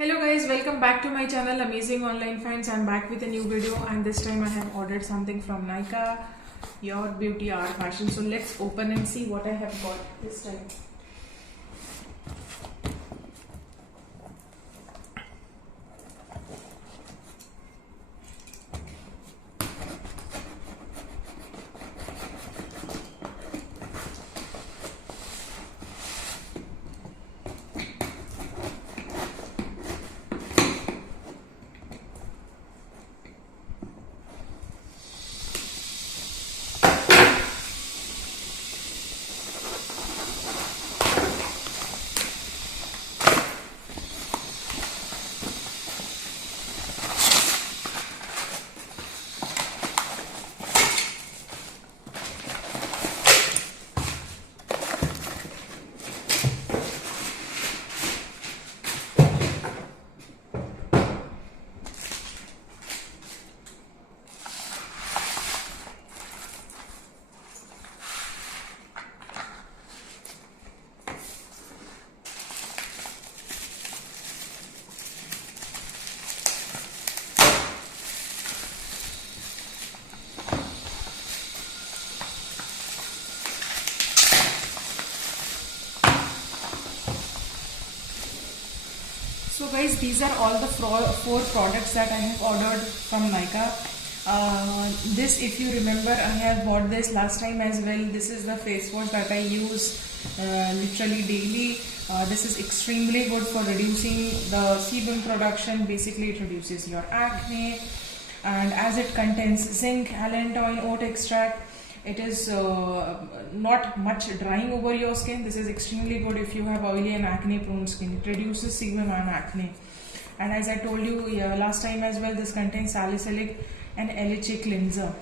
Hello guys, welcome back to my channel Amazing Online Finds. I'm back with a new video and this time I have ordered something from Nykaa, Your Beauty Art Fashion. So let's open and see what I have got this time. So guys, these are all the four products that I have ordered from Nykaa. This, if you remember, I have bought this last time as well. This is the face wash that I use literally daily. This is extremely good for reducing the sebum production. Basically, it reduces your acne, and as it contains zinc, allantoin, oat extract, it is not much drying over your skin. This is extremely good if you have oily and acne prone skin. It reduces sebum and acne. And as I told you last time as well, this contains salicylic and LHA cleanser.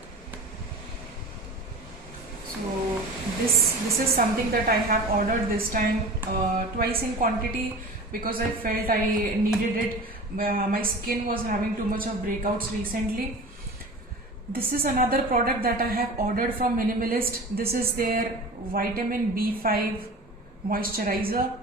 So this is something that I have ordered this time twice in quantity because I felt I needed it. My skin was having too much of breakouts recently. This is another product that I have ordered from Minimalist. This is their vitamin B5 moisturizer.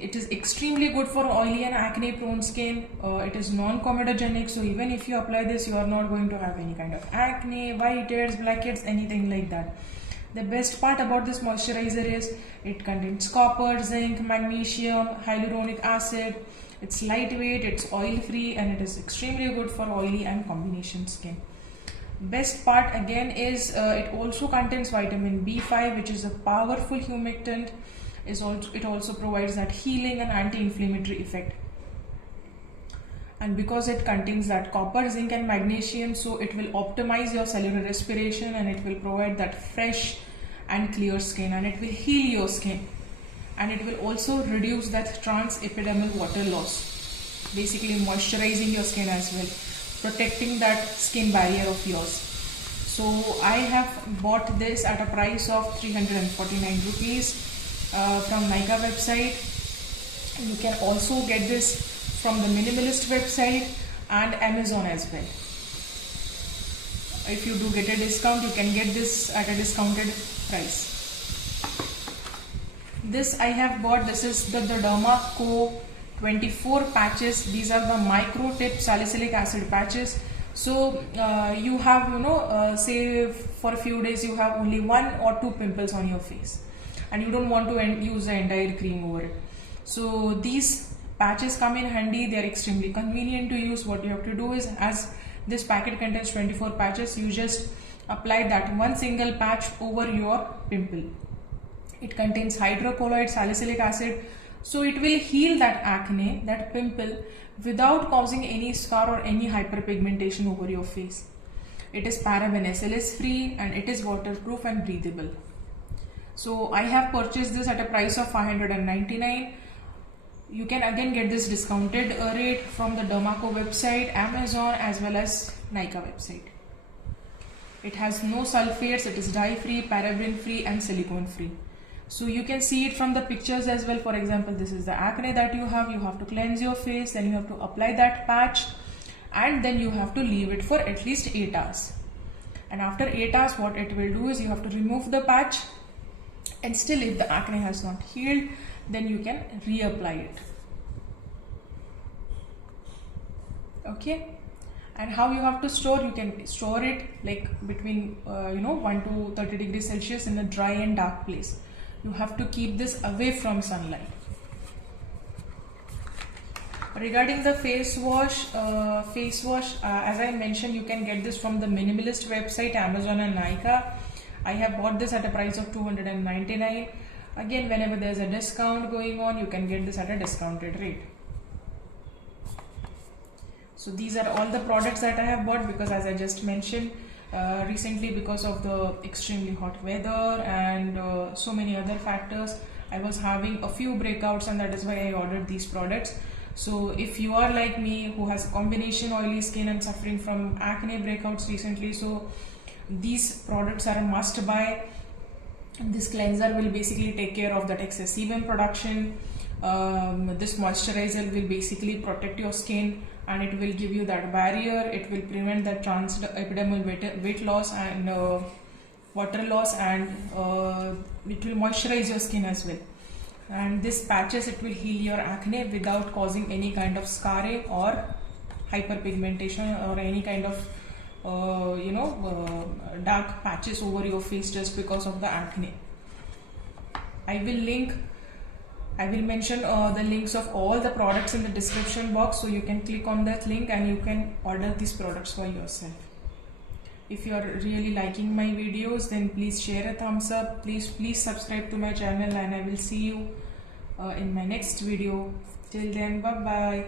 It is extremely good for oily and acne prone skin. It is non-comedogenic, so even if you apply this, you are not going to have any kind of acne, whiteheads, blackheads, anything like that. The best part about this moisturizer is it contains copper, zinc, magnesium, hyaluronic acid. It's lightweight, it's oil free, and it is extremely good for oily and combination skin. Best part again is it also contains vitamin B5, which is a powerful humectant. It also provides that healing and anti-inflammatory effect. And because it contains that copper, zinc and magnesium, so it will optimize your cellular respiration and it will provide that fresh and clear skin, and it will heal your skin, and it will also reduce that transepidermal water loss, basically moisturizing your skin as well, protecting that skin barrier of yours. So I have bought this at a price of 349 rupees from Nykaa website. You can also get this from the Minimalist website and Amazon as well. If you do get a discount, you can get this at a discounted price. This I have bought. This is the Derma Co 24 patches. These are the micro tip salicylic acid patches. So you have say for a few days you have only 1 or 2 pimples on your face and you don't want to use the entire cream over it. So these patches come in handy. They are extremely convenient to use. What you have to do is, as this packet contains 24 patches, you just apply that one single patch over your pimple. It contains hydrocolloid salicylic acid, so it will heal that acne, that pimple, without causing any scar or any hyperpigmentation over your face. It is paraben SLS free and it is waterproof and breathable. So I have purchased this at a price of 599. You can again get this discounted rate from the Derma Co website, Amazon as well as Nykaa website. It has no sulfates, it is dye free, paraben free and silicone free. So you can see it from the pictures as well. For example, this is the acne that you have to cleanse your face, then you have to apply that patch, and then you have to leave it for at least 8 hours. And after 8 hours, what it will do is you have to remove the patch, and still if the acne has not healed, then you can reapply it. Okay, and how you have to store, you can store it like between 1 to 30 degrees Celsius in a dry and dark place. You have to keep this away from sunlight. Regarding the face wash, as I mentioned, you can get this from the Minimalist website, Amazon and Nykaa. I have bought this at a price of 299. Again, whenever there's a discount going on, you can get this at a discounted rate. So these are all the products that I have bought, because as I just mentioned, recently because of the extremely hot weather and so many other factors, I was having a few breakouts, and that is why I ordered these products. So if you are like me, who has a combination oily skin and suffering from acne breakouts recently, so these products are a must buy. This cleanser will basically take care of that excess sebum production. This moisturizer will basically protect your skin, and it will give you that barrier. It will prevent the transepidermal weight loss and water loss, and it will moisturize your skin as well. And this patches, it will heal your acne without causing any kind of scarring or hyperpigmentation or any kind of dark patches over your face just because of the acne. I will mention the links of all the products in the description box, so you can click on that link and you can order these products for yourself. If you are really liking my videos, then please share a thumbs up. Please subscribe to my channel, and I will see you in my next video. Till then, bye bye.